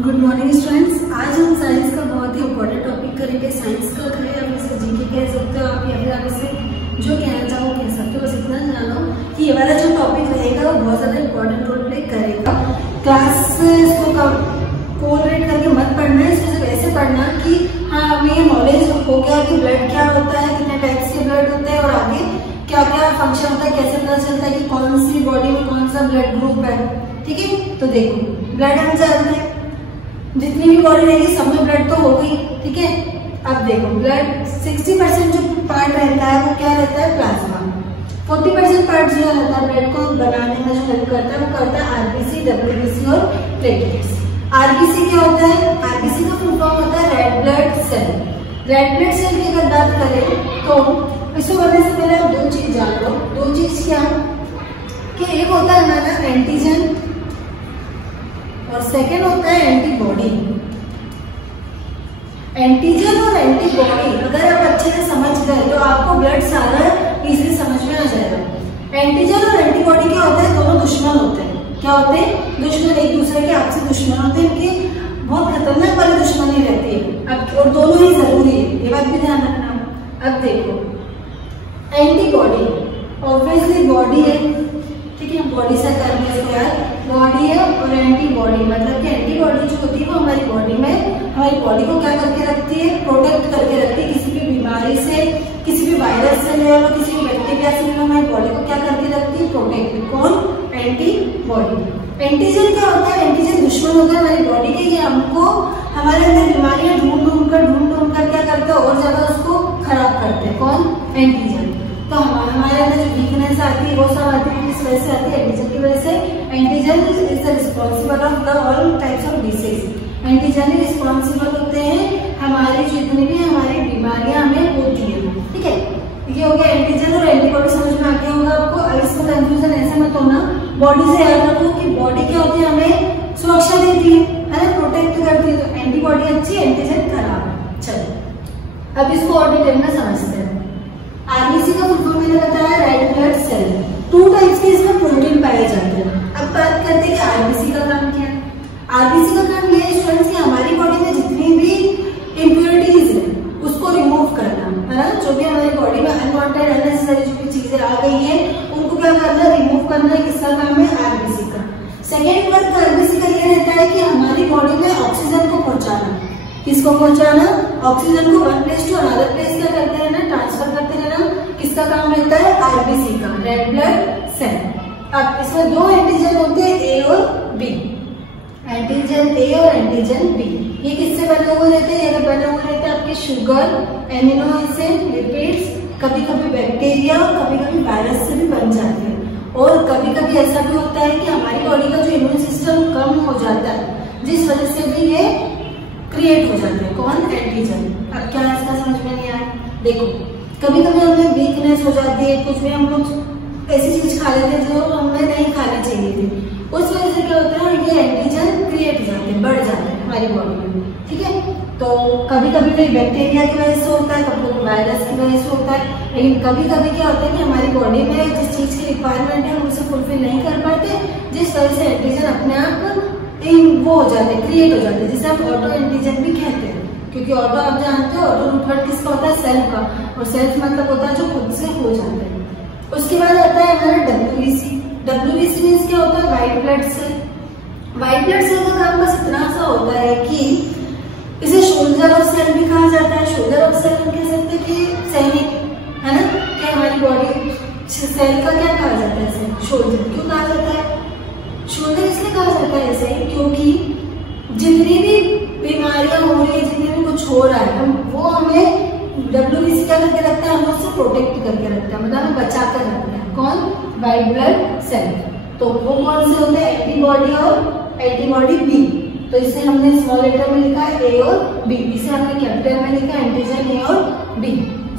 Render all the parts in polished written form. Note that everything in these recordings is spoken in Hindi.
Good morning students. आज हम साइंस का बहुत ही इम्पोर्टेंट टॉपिक करेंगे। साइंस का करें या फिर जीके कह सकते हो आप, या फिर आप इसे जो कहना चाहो कह सकते हो। बस इतना जानो कि ये वाला जो टॉपिक रहेगा वो बहुत ज्यादा इम्पोर्टेंट रोल प्ले करेगा। क्लास से इसको कोरिलेट करके मत पढ़ना है, इसको सिर्फ ऐसे पढ़ना कि हाँ हमें ये नॉलेज हो गया कि ब्लड क्या होता है, कितने टाइप्स के ब्लड होते हैं और आगे क्या क्या फंक्शन होता है, कैसे पता चलता है कि कौन सी बॉडी में कौन सा ब्लड ग्रुप है। ठीक है, तो देखो ब्लड हम जानते हैं, जितनी भी बॉडी रहेगी सब में ब्लड तो होगी। ठीक है, अब देखो ब्लड 60% जो पार्ट रहता है वो क्या रहता है, प्लाज्मा। 40% पार्ट जो रहता है ब्लड को बनाने में जो हेल्प करता है वो करता है आरबीसी, डब्ल्यूबीसी और प्लेटलेट्स। आरबीसी क्या होता है, आरबीसी का फुल फॉर्म होता है red blood cell. Red blood cell की अगर बात करें तो इसको बनने से पहले आप दो चीज जान लो। दो चीज क्या कि एक होता है हमारा एंटीजन और सेकेंड होता है एंटीबॉडी। एंटीजन और एंटीबॉडी अगर आप अच्छे से समझ गए तो आपको ब्लड सारा इजीली समझ में आ जाएगा। एंटीजन और एंटीबॉडी क्या होता है, दोनों दुश्मन होते हैं। क्या होते हैं, दुश्मन, एक दूसरे के आपसी दुश्मन होते हैं। इनकी बहुत खतरनाक वाली दुश्मनी रहती है अब, और दोनों ही जरूरी है, ये बात भी ध्यान रखना। अब देखो एंटीबॉडी ऑब्वियसली बॉडी है, ठीक है, बॉडी से करने से यार बॉडी है, और एंटीबॉडी मतलब कि एंटीबॉडी जो होती है वो हमारी बॉडी में हमारी बॉडी को क्या करके रखती है, प्रोटेक्ट करके रखती है। किसी भी बीमारी से, किसी भी वायरस से ले लो, किसी भी बैक्टीरिया से ले लो, हमारी बॉडी को क्या करके रखती है, प्रोटेक्ट। कौन, एंटीबॉडी। एंटीजन क्या होता है, एंटीजन दुश्मन होता है हमारी बॉडी के, ये हमको हमारे अंदर बीमारियां ढूंढ ढूंढ कर क्या करते हैं और ज्यादा उसको खराब करते हैं। कौन, एंटीजन। तो हमारे अंदर जो वीकनेस आती है वो सब आती है किस वजह से आती है, एंटीजन की वजह से। Antigen is the responsible of the all types of disease. Antigen he responsible होते हैं हमारी जितनी भी हमारी बीमारियां हमें होती है। ठीक है, ये हो गया एंटीजन और एंटीबॉडी, समझ में आ गया होगा आपको। अब इसमें कंफ्यूजन ऐसे मत होना, बॉडी से याद रखो कि बॉडी क्या होती है, हमें सुरक्षा देती है ना, प्रोटेक्ट करती है। तो एंटीबॉडी अच्छी, एंटीजन खराब। चलो अब इसको और डिटेल में समझते हैं। आरबीसी का फुल फॉर्म मैंने बताया रेड ब्लड सेल। 2 टाइप्स के इसमें प्रोटीन पाए जाते हैं। अब बात करते हैं कि आरबीसी का काम क्या है। आरबीसी का काम यह है स्टूडेंट्स कि हमारी बॉडी में जितनी भी इम्प्योरिटीज है उसको रिमूव करना है ना, जो भी हमारी बॉडी में अनवांटेड अननेसेसरी जो भी चीजें आ गई है उनको क्या करना है, रिमूव करना है। किसका काम है, आरबीसी का। सेकेंड वर्क आरबीसी का ये रहता है कि हमारी बॉडी में ऑक्सीजन को पहुंचाना। किसको पहुंचाना, ऑक्सीजन को one place to another place क्या करते हैं ना, ट्रांसफर करते हैं ना। किसका काम रहता है, आरबीसी का, रेड ब्लड सेल। अब इसमें 2 एंटीजन होते हैं, ए और बी। एंटीजन ए और एंटीजन बी, ये किससे बने हुए रहते हैं, ये बने हुए रहते हैं आपके शुगर, एमिनो एसिड, लिपिड्स, कभी कभी बैक्टीरिया और कभी कभी वायरस से भी बन जाते हैं। और कभी कभी ऐसा भी होता है कि हमारी बॉडी का जो इम्यून सिस्टम कम हो जाता है जिस वजह से भी ये क्रिएट हो जाते हैं। कौन, एंटीजन। अब क्या इसका समझ में नहीं आया, देखो कभी कभी हमें वीकनेस हो जाती है, कुछ भी हम कुछ ऐसी चीज खा लेते हैं जो हमें नहीं खानी चाहिए थी, उस वजह से क्या होता है, ये एंटीजन क्रिएट हो जाते हैं, बढ़ जाते हैं हमारी बॉडी में। ठीक है, तो कभी कभी कोई बैक्टीरिया की वजह से होता है, कभी कभी वायरस की वजह से होता है। लेकिन कभी कभी क्या होता है कि हमारी बॉडी में जिस चीज की रिक्वायरमेंट है हम उसे फुलफिल नहीं कर पाते, जिस वजह से एंटीजन अपने आप वो हो जाते हैं, क्रिएट हो जाते हैं, जिसे हम ऑटो एंटीजन भी कहते हैं। क्योंकि ऑटो आप जानते हो, ऑटो रूट वर्ड किसका होता है, सेल्फ का, और सेल्फ मतलब होता है जो खुद से हो जाता है। उसके बाद आता है हमारा डब्ल्यूबीसी। डब्ल्यूबीसी मीन्स क्या होता है, white blood cell. White blood cell का काम बस इतना सा होता है कि इसे शोल्डर ऑफ सेल भी कहा जाता है। शोल्डर ऑफ सेल कह सकते हैं कि सैनिक, है ना, कि हमारी बॉडी सेल का क्या कहा जाता है, शोल्डर। क्यों कहा जाता है शोल्डर, इसलिए कहा जाता है ऐसे क्योंकि जितनी भी बीमारियां हो रही है, जितने भी कुछ हो रहा है, वो हमें डब्ल्यूबीसी क्या करके रखता है, हम उससे प्रोटेक्ट करके रखता है, मतलब हमें बचा कर रखता है। कौन, व्हाइट ब्लड सेल। तो वो कौन से होते हैं, एंटीबॉडी और एंटीबॉडी बी। तो इसे हमने स्मॉल लेटर में लिखा है ए और बी, इसे हमने कैपिटल में लिखा एंटीजन ए और बी।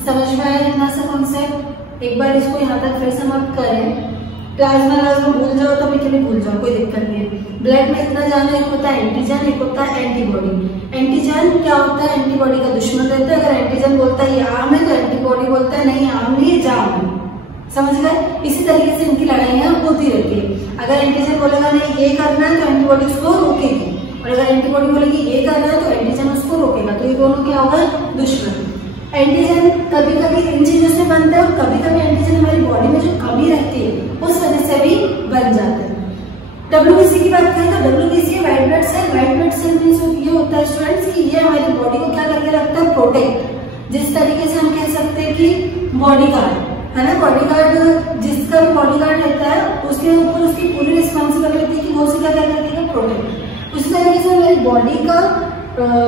समझ में आया इतना सा कॉन्सेप्ट। एक बार इसको यहाँ तक फिर से मत करें, प्लाज्मा भूल जाओ तो भी भूल जाओ, कोई दिक्कत नहीं है। ब्लड में इतना जाना, एक होता है एंटीजन, एक होता है एंटीबॉडी। एंटीजन क्या होता है, एंटीबॉडी का दुश्मन रहता है। अगर एंटीजन बोलता है ये आम है तो एंटीबॉडी बोलता है नहीं आम नहीं जाम है। समझ गए, इसी तरीके से इनकी लड़ाइयां होती रहती है। अगर एंटीजन बोलेगा नहीं ये करना है तो एंटीबॉडी उसको रोकेगी, और अगर एंटीबॉडी बोलेगी ये कर रहा है तो एंटीजन उसको रोकेगा, तो ये दोनों क्या होगा, दुश्मन। एंटीजन कभी कभी इन चीजों से बनता है और कभी कभी एंटीजन हमारी बॉडी में जो कमी रहती है उस वजह से भी बन जाते हैं। WBC की बात करें तो WBC white blood cell, white blood cell means ये होता है स्टूडेंट्स कि ये हमारी बॉडी को क्या करके रखता है, प्रोटेक्ट। जिस तरीके से हम कह सकते हैं कि बॉडीगार्ड है ना, बॉडीगार्ड जिसका भी बॉडीगार्ड रहता है उसके ऊपर उसकी पूरी रिस्पॉन्सिबिलिटी होती है कि वो उसे क्या करती है, प्रोटेक्ट। उसी तरीके से हमारी बॉडी का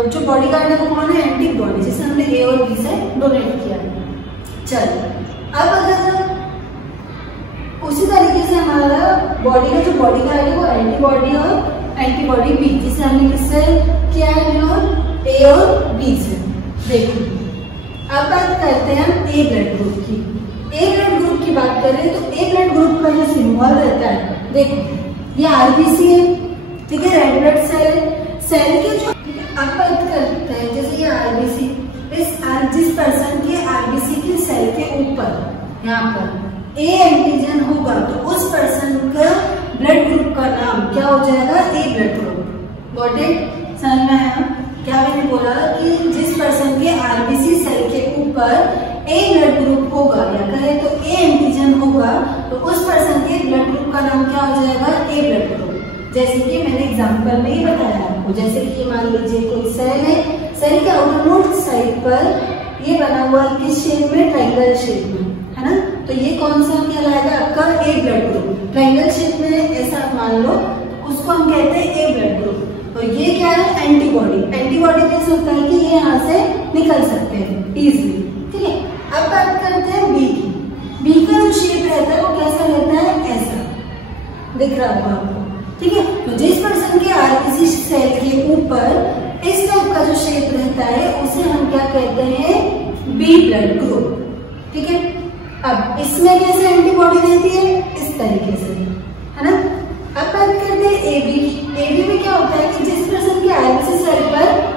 जो बॉडीगार्ड है वो कौन है, एंटीबॉडी, जिसे हमने A और B से डोनेट किया। चलिए अब अगर उसी तरीके से हमारा बॉडी का जो बॉडीगार्ड है वो एंटीबॉडी और एंटीबॉडी B, जिसे हमने किससे किया है, A और B से। देखो अब बात करते हैं हम A ब्लड ग्रुप की। A ब्लड ग्रुप की बात करें तो A ब्लड ग्रुप का जो सिंबल रहता है, देखो ये RBC है, ठीक है, रेड ब्लड सेल। सेल के जो अब बात करते हैं जैसे ये RBC, जिस पर्सन के RBC के सेल के ऊपर यहाँ पर A एंटीजन होगा तो उस पर्सन का ब्लड ग्रुप का नाम क्या हो जाएगा, A blood group. Got it, समझ में है क्या मैंने बोला कि जिस पर्सन के RBC सेल के ऊपर A ब्लड ग्रुप होगा या कहे तो A एंटीजन होगा तो उस पर्सन के ब्लड ग्रुप का नाम क्या हो जाएगा, A ब्लड ग्रुप। जैसे कि मैंने एग्जांपल में ही बताया आपको, जैसे कि मान लीजिए कोई सेल है, सेल के आउटरमोस्ट साइड पर ये बना हुआ किस शेप में, ट्रायंगल शेप में, है ना, तो ये कौन सा कहलाएगा आपका A blood group. Triangle shape में ऐसा मान लो, उसको हम कहते हैं A ब्लड ग्रुप। और ये क्या है, एंटीबॉडी। एंटीबॉडी कैसे होता है कि ये यहाँ से निकल सकते हैं इजिली, ठीक है। अब बात करते हैं B की। B का जो शेप रहता है वो कैसा रहता है, ऐसा दिख रहा होगा आपको, ठीक है। तो जिस पर्सन के RBC सेल के ऊपर इस टाइप का जो शेप रहता है उसे हम क्या कहते हैं, B ब्लड ग्रुप, ठीक है। अब इसमें कैसे एंटीबॉडी रहती है, इस तरीके से, है ना। अब बात करते हैं AB। AB में क्या होता है कि जिस पर्सन के RBC सेल पर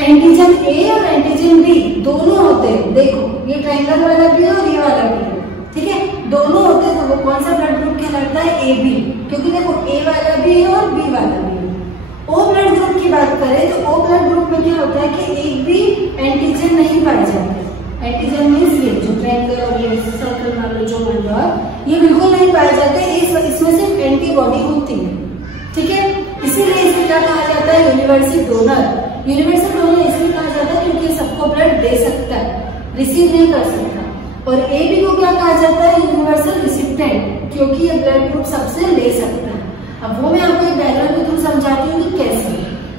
एंटीजन A और एंटीजन B दोनों होते हैं, देखो ये ट्रायंगल वाला भी है और ये वाला भी है, ठीक है, दोनों होते हैं, तो वो कौन सा ब्लड ग्रुप कहलाता है, AB, क्योंकि देखो A वाला भी है और B वाला भी है। O ब्लड ग्रुप की बात करें तो O ब्लड ग्रुप में क्या होता है कि एक भी एंटीजन नहीं पाए जाते। एंटीजन मींस ये जो ट्रायंगल और ये सर्कल मान लो जो मान लो आप, ये बिल्कुल नहीं पाए जाते, इसमें सिर्फ एंटीबॉडी होती है, ठीक है। इसीलिए इसे क्या कहा जाता है, यूनिवर्सल डोनर। यूनिवर्सल डोनर इसलिए कहा जाता है क्योंकि सबको ब्लड दे सकता है, रिसीव नहीं कर सकता। और AB को क्या कहा जाता है, यूनिवर्सल रिसिपिएंट, क्योंकि ये ब्लड ग्रुप सबसे ले सकता है। अब वो मैं आपको एक डायग्राम के थ्रू समझाती हूँ कि कैसे।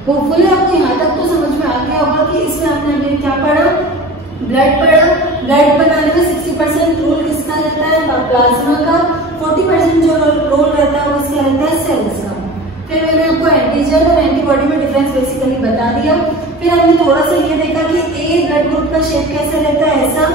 होपफुली आपको यहाँ तक तो समझ में आ गया होगा कि इसमें आपने क्या पढ़ा, ब्लड पढ़ा। ब्लड बनाने में 60% रोल किसका रहता है, प्लाज्मा का। 40% जो रोल रहता है वो इसका रहता है, सेल्स का। फिर मैंने आपको एंटीजन और एंटीबॉडी में डिफरेंस बेसिकली बता दिया। फिर हमने थोड़ा सा ये देखा कि A ब्लड ग्रुप का शेप कैसा रहता है, ऐसा,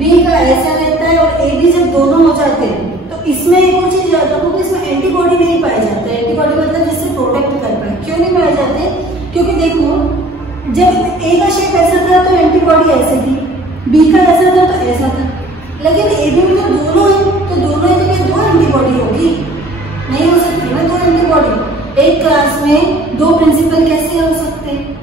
B का ऐसा रहता है, और AB जब दोनों हो जाते हैं तो इसमें एक और चीज याद रखो कि इसमें एंटीबॉडी नहीं पाए जाते। एंटीबॉडी मतलब जिससे प्रोटेक्ट कर पाए। क्यों नहीं पाए जाते, क्योंकि देखो जब A का शेप ऐसा था तो एंटीबॉडी ऐसे थी, B का ऐसा था तो ऐसा था, लेकिन AB में तो दोनों है, तो दोनों है तो क्या दो एंटीबॉडी होगी, नहीं हो सकती ना दो एंटीबॉडी। एक क्लास में दो प्रिंसिपल कैसे हो सकते हैं,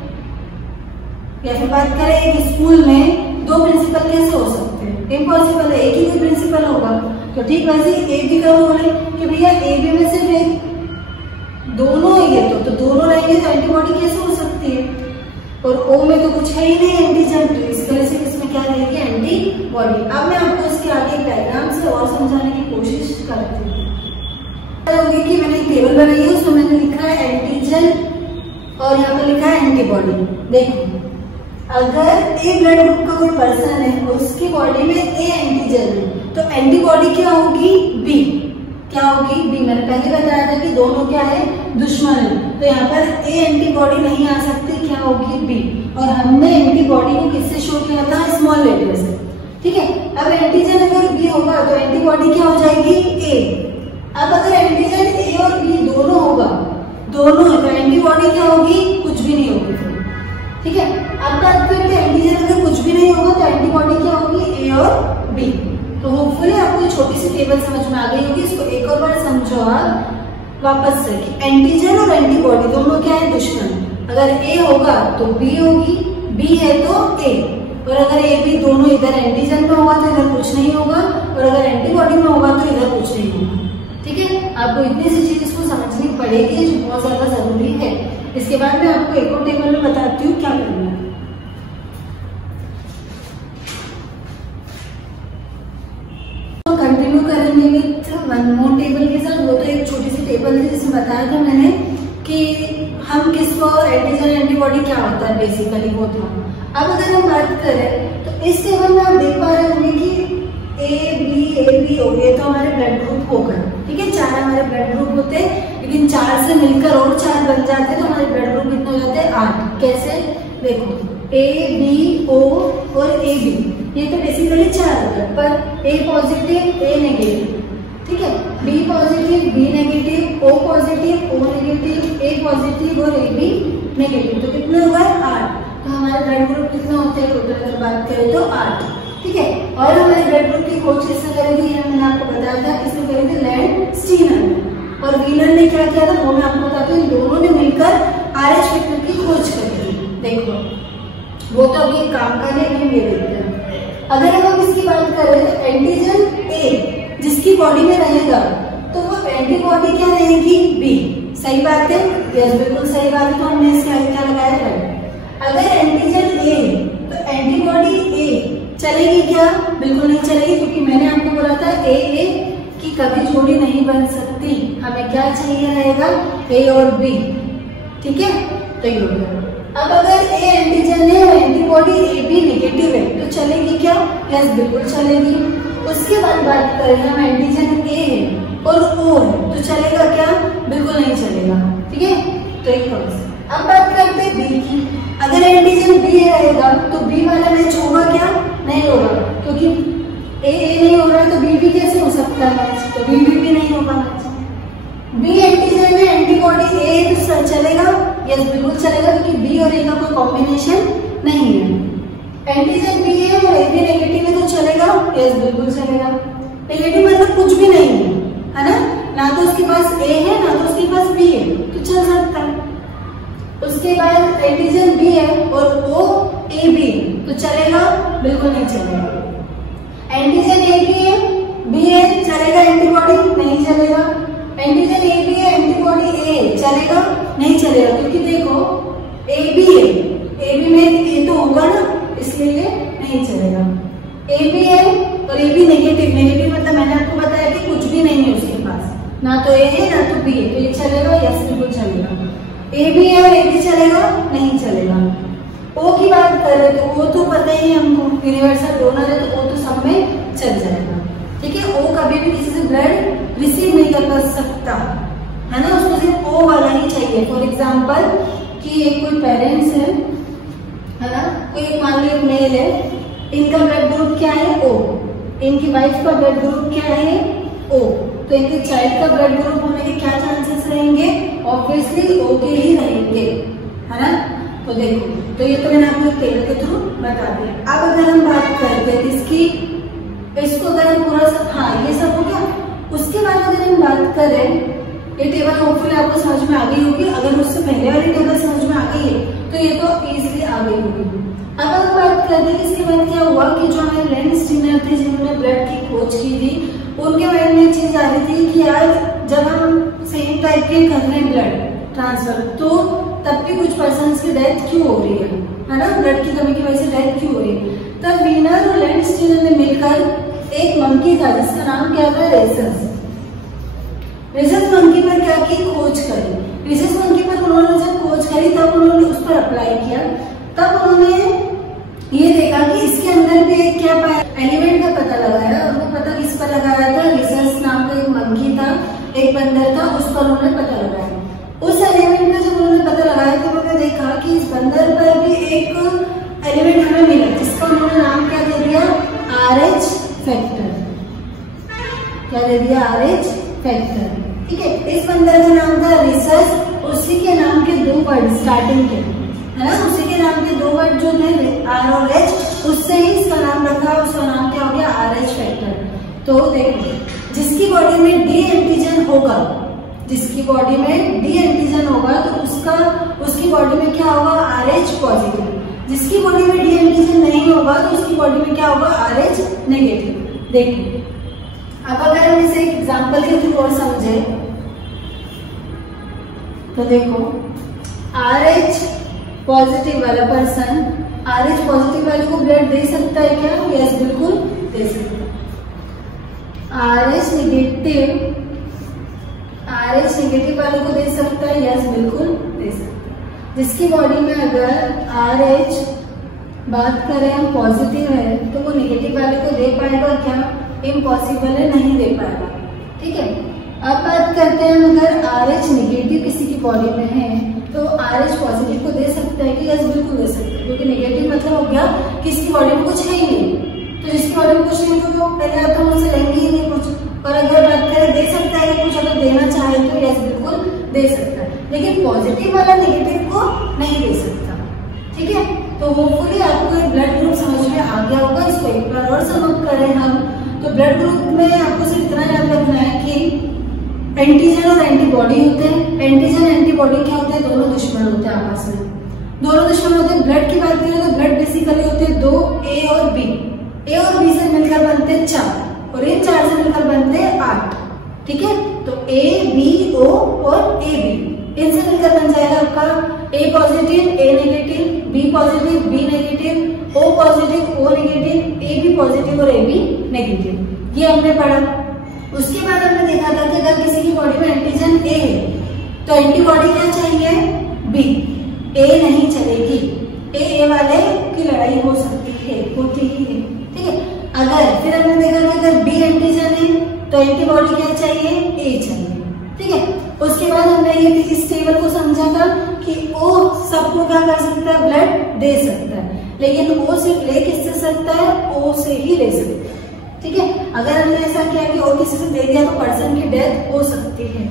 या फिर बात करें एक स्कूल में दो प्रिंसिपल कैसे हो सकते हैं, इम्पॉसिबल है, एक ही कोई प्रिंसिपल होगा। तो ठीक वैसे AB का रोल है कि भैया AB में सिर्फ एक दोनों है, तो दोनों रहेंगे तो एंटीबॉडी कैसे हो सकती है। और O में तो कुछ है ही नहीं एंटीजन, तो इसके वजह से इसमें क्या रहेगी, एंटीबॉडी। अब मैं आपको इसके आगे डायग्राम से और समझाने की कोशिश करती हूँ। कि मैंने एक टेबल बनाई है, उसमें मैंने लिखा है एंटीजन और यहाँ पे लिखा है एंटीबॉडी। देखो अगर A ब्लड ग्रुप का कोई पर्सन है उसकी बॉडी में A एंटीजन है तो एंटीबॉडी क्या होगी, B। क्या होगी, B। मैंने पहले बताया था कि दोनों क्या है, दुश्मन है, तो यहाँ पर A एंटीबॉडी नहीं आ सकती, क्या होगी, B। और हमने एंटीबॉडी को किससे शो किया था, स्मॉल लेटर से, ठीक है। अब एंटीजन अगर B होगा तो एंटीबॉडी क्या हो जाएगी, A। अब अगर एंटीजन A और B दोनों होगा, दोनों है, तो एंटीबॉडी क्या होगी, कुछ भी नहीं होगी, ठीक है। अब बात करते हैं एंटीजन अगर कुछ भी नहीं होगा तो एंटीबॉडी क्या होगी, A और B। तो होपफुली आपको ये छोटी सी टेबल समझ में आ गई होगी। इसको एक और बार समझो आप। वापस से कि एंटीजन और एंटीबॉडी दोनों क्या है, दुश्मन। अगर ए होगा तो बी होगी, बी है तो ए, और अगर ए बी दोनों इधर एंटीजन में होगा तो इधर कुछ नहीं होगा, और अगर एंटीबॉडी में होगा तो इधर कुछ नहीं होगा। ठीक है, आपको इतनी सी चीज इसको समझनी पड़ेगी जो बहुत ज्यादा जरूरी है। इसके बाद मैं आपको एक और टेबल में बताती हूँ क्या करना है। तो कंटिन्यू करेंगे विथ वन मोर टेबल के साथ। वो तो एक छोटी सी टेबल थी जिसमें बताया था मैंने कि हम किसको एंटीजन एंटीबॉडी क्या होता है बेसिकली वो था। अब अगर हम बात करें तो इस टेबल में आप देख पा रहे होंगे कि ए बी हो गए तो हमारे ब्लड ग्रुप हो गए। ठीक है, 4 हमारे ब्लड ग्रुप होते हैं, लेकिन 4 से मिलकर और 4 बन जाते हैं तो हमारे ब्लड ग्रुप कितने हो जाते हैं, 8। कैसे, देखो ए बी ओ और ए बी, ये तो बेसिकली 4 होते हैं, पर ए पॉजिटिव ए नेगेटिव, ठीक है, B positive B negative, O positive O negative, A positive और ए बी नेगेटिव, तो कितने हुआ 8। तो हमारे ब्लड ग्रुप कितने होते हैं टोटल अगर बात करें तो 8। ठीक है, और हमारे ब्लड ग्रुप की खोज किसने करी थी, मैंने आपको बताया था, किसने करी थी, लैंडस्टीनर। और व्हीलर ने क्या किया था वो मैं आपको बताती हूँ। दोनों ने मिलकर RH फैक्टर की खोज करी थी। देखो वो तो अभी काम का नहीं, ये देखते हैं। अगर हम इसकी बात करें तो एंटीजन ए जिसकी बॉडी में रहेगा तो वो एंटीबॉडी क्या रहेगी, बी। सही बात है, यस बिल्कुल सही बात है, तो हमने इसका क्या लगाया है। अगर एंटीजन ए तो एंटीबॉडी ए चलेगी क्या, बिल्कुल नहीं चलेगी, क्योंकि मैंने आपको बोला था ए की कभी जोड़ी नहीं बन सकती, हमें क्या चाहिए रहेगा, ए और बी। ठीक है, तो ये हो गया। अब अगर ए एंटीजन है और एंटीबॉडी ए बी नेगेटिव है तो चलेगी क्या, यस बिल्कुल चलेगी। उसके बाद बात करें हम एंटीजन ए है और ओ है तो चलेगा क्या, बिल्कुल नहीं चलेगा। ठीक है, तो एक फॉल्स। अब बात करते हैं बी की। अगर एंटीजन बी रहेगा तो बी वाला मैच होगा क्या, नहीं होगा, क्योंकि ए नहीं हो रहा है तो बी भी कैसे हो सकता है मैच, तो बी भी नहीं होगा मैच। बी एंटीजन में एंटीबॉडी ए तो चलेगा, यस बिल्कुल चलेगा, क्योंकि बी और ए का कोई कॉम्बिनेशन नहीं है। एंटीजन बी है और ए बी नेगेटिव है तो चलेगा, यस बिल्कुल चलेगा। नेगेटिव मतलब कुछ भी नहीं है ना, ना तो उसके पास ए है ना तो उसके पास बी है, तो चल सकता है। उसके बाद एंटीजन बी है और ओ ए बी तो चलेगा, बिल्कुल नहीं चलेगा। एंटीजन ए बी है, बी है, चलेगा, एंटीबॉडी नहीं चलेगा। एंटीजन ए बी है, एंटीबॉडी ए चलेगा, नहीं चलेगा, क्योंकि देखो ए बी है, ए बी में ए तो होगा ना, इसलिए नहीं चलेगा। ए बी है और ए बी नेगेटिव, नेगेटिव मतलब मैंने आपको बताया कि कुछ भी नहीं है उसके पास, ना तो ए है ना तो बी है, तो ये चलेगा, यस बिल्कुल चलेगा। ए बी है और ए बी चलेगा, नहीं चलेगा। ओ की बात करें तो ओ तो पता ही हमको यूनिवर्सल डोनर है, तो ओ तो सब में चल जाएगा। ठीक है, ओ कभी भी किसी से ब्लड रिसीव नहीं कर सकता है ना, उसको सिर्फ ओ वाला ही चाहिए। फॉर एग्जाम्पल कि एक कोई पेरेंट्स है ना, कोई मान लो मेल है, इनका ब्लड ग्रुप क्या है, ओ, इनकी वाइफ का ब्लड ग्रुप क्या है, ओ, तो इनके चाइल्ड का ब्लड ग्रुप होने के क्या चांसेस रहेंगे, ऑब्वियसली ओ के ही रहेंगे, है ना। तो देखो, तो ये तो मैंने आपको टेबल के थ्रू बता दिया। अब अगर हम बात करते हैं इसकी, इसको अगर हम पूरा हाँ ये सब हो गया। उसके बाद अगर हम बात करें, ये टेबल होपफुली आपको समझ में आ गई होगी। अगर मुझसे पहले वाली टेबल समझ में आ गई है तो ये तो इजीली आ गई होगी। अब हम बात करते हैं इसके बाद क्या हुआ कि जो हमारे लैंडस्टीनर थे जिन्होंने ब्लड की खोज की थी, उनके माइंड में चीज आ रही थी कि यार जब हम सेम टाइप के कर रहे हैं ब्लड ट्रांसफर, तो तब भी कुछ पर्सन की डेथ क्यों हो रही है ना, ब्लड की कमी की वजह से डेथ क्यों हो रही है। तब वीनर और लैंडस्टीनर ने मिलकर एक मंकी था जिसका नाम क्या था, रेसस मंकी पर क्या की खोज करी। रेसस मंकी पर उन्होंने जब खोज करी तब उन्होंने उस पर अप्लाई किया, तब उन्होंने ये देखा कि इसके अंदर भी एक क्या पाया, एलिमेंट का पता लगाया। और वो पता किस पर लगाया था, रेसस नाम का एक मंकी था, एक बंदर था, उस पर उन्होंने पता लगाया। उस एलिमेंट का जब उन्होंने पता लगाया तो उन्होंने देखा कि इस बंदर पर भी एक एलिमेंट हमें मिला, जिसका उन्होंने नाम क्या दे दिया, RH फैक्टर। क्या दे दिया, RH फैक्टर। ठीक है, इस बंदर का नाम था रेसस, उसी के नाम के 2 वर्ड स्टार्टिंग के, है ना, उसी के नाम के 2 वर्ड जो थे R और H, उससे ही इसका नाम रखा, उसका नाम क्या हो गया, RH फैक्टर। तो देखो, जिसकी बॉडी में D एंटीजन होगा, जिसकी बॉडी में डी एंटीजन होगा तो उसकी बॉडी में क्या होगा, RH पॉजिटिव। जिसकी बॉडी में डी एंटीजन नहीं होगा तो उसकी बॉडी में क्या होगा, RH नेगेटिव। देखिए अब अगर हम इसे एक एग्जांपल के थ्रू और समझे तो देखो, RH पॉजिटिव वाला पर्सन RH पॉजिटिव वाले को ब्लड दे सकता है क्या? यस, बिल्कुल दे सकता है। RH नेगेटिव वाले को दे सकता है, यस बिल्कुल दे सकता है। जिसकी बॉडी में अगर RH बात करें हम पॉजिटिव है तो वो नेगेटिव वाले को दे पाएगा क्या? इम्पॉसिबल है, नहीं दे पाएगा। ठीक है, अब बात करते हैं अगर RH नेगेटिव किसी की बॉडी में है तो RH पॉजिटिव को दे सकता है कि? यस बिल्कुल दे सकता है, क्योंकि नेगेटिव मतलब हो गया कि इसकी बॉडी में कुछ है ही नहीं। तो जिसकी बॉडी में कुछ नहीं तो पहले तो मुझसे लेंगे ही नहीं कुछ। और अगर बात करें दे सकता है कुछ, अगर देना चाहे तो यस बिल्कुल दे सकता है, लेकिन पॉजिटिव वाला नेगेटिव को नहीं दे सकता। ठीक है, तो होपफुली आपको ये ब्लड ग्रुप समझ में आ गया होगा। इसको एक बार और समझ करें हम तो ब्लड ग्रुप में आपको सिर्फ इतना याद रखना है कि एंटीजन और एंटीबॉडी होते हैं। एंटीजन एंटीबॉडी क्या होते हैं? दोनों दुश्मन होते हैं आपस में, दोनों दुश्मन होते हैं। ब्लड की बात करें तो ब्लड बेसिकली होते हैं 2, A और B। A और B से मिलकर बनते हैं 4 और इन 4 से मिलकर बनते हैं 8। ठीक है, तो A, B, O और AB इनसे मिलकर बन जाएगा आपका A positive, A negative, B positive, B negative, O positive, O negative, AB positive और AB नेगेटिव। ये हमने पढ़ा। उसके बाद हमने देखा था कि अगर किसी की बॉडी में एंटीजन A है तो एंटीबॉडी क्या चाहिए? B। A नहीं चलेगी, A वाले की लड़ाई हो सकती है, होती ही है। ठीक है, अगर फिर हमने देखा कि अगर B एंटीजन है तो एंटीबॉडी क्या चाहिए? A चाहिए। ठीक है, उसके बाद हमने ये इस टेबल को समझा था कि O सबको क्या कर सकता है? ब्लड दे सकता है, लेकिन O सिर्फ ले किससे सकता है? O से ही ले सकता है। ठीक है, अगर हमने ऐसा किया कि O किसी से दे दिया तो पर्सन की डेथ हो सकती है।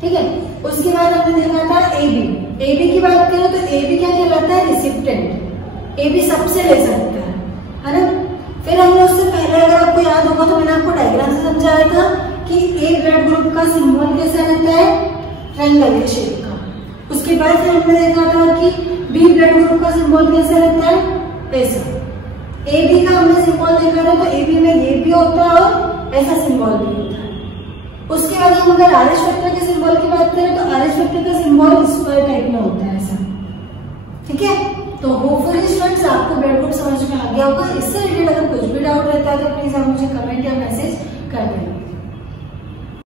ठीक है, उसके बाद हमने देखा था AB की बात करें तो AB क्या कहलाता है? रिसिप्टेंट। AB सबसे ले सकता है ना। फिर हमने उससे पहले अगर आपको याद होगा तो मैंने आपको डायग्राम से समझाया था कि A ब्लड ग्रुप का सिंबल कैसा रहता है? ट्रायंगल के शेप का। उसके बाद फिर हमने देखा था कि B ब्लड ग्रुप का सिंबल कैसा रहता है? ऐसा। AB का हमने सिंबल देखा था तो AB में ये भी होता है और ऐसा सिंबल भी होता है। उसके बाद हम अगर RH वेक्टर के सिंबल की बात करें तो RH वेक्टर का सिंबल स्क्वायर टाइप में होता है ऐसा। ठीक है, तो होपफुली स्टूडेंट्स आपको ब्लड ग्रुप समझ में आ गया होगा। इससे रिलेटेड अगर कुछ भी डाउट रहता है तो प्लीज आप मुझे कमेंट या मैसेज कर दें।